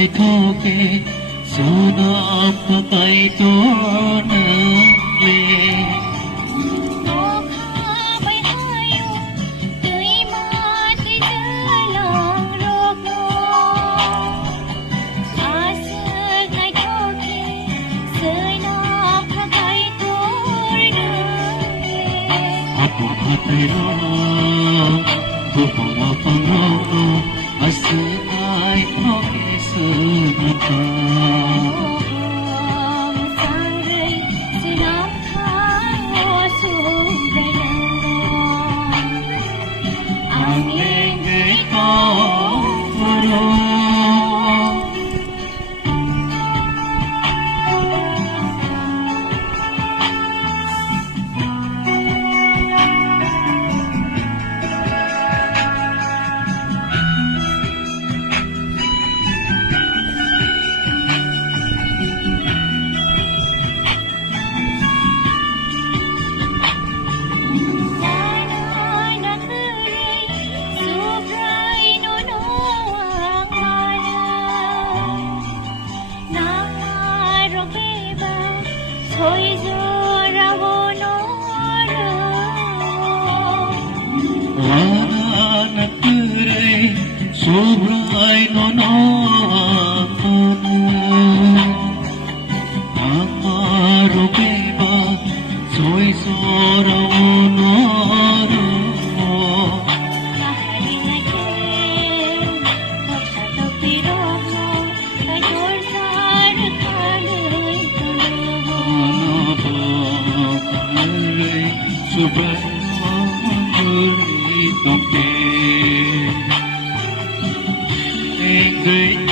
ngày thô kê số nó có tay tố nâng lên tay đó vô phòng hoa phong đó mà sự ai có cái sự mặt ta sang đây sự năm tháng hoa xuống đây anh lên người có vô thôi giờ ra vô nó na cứ đây sobrai no amaro beba soy sora no Hãy subscribe cho kênh Ghiền Mì Gõ để không bỏ lỡ những video hấp dẫn.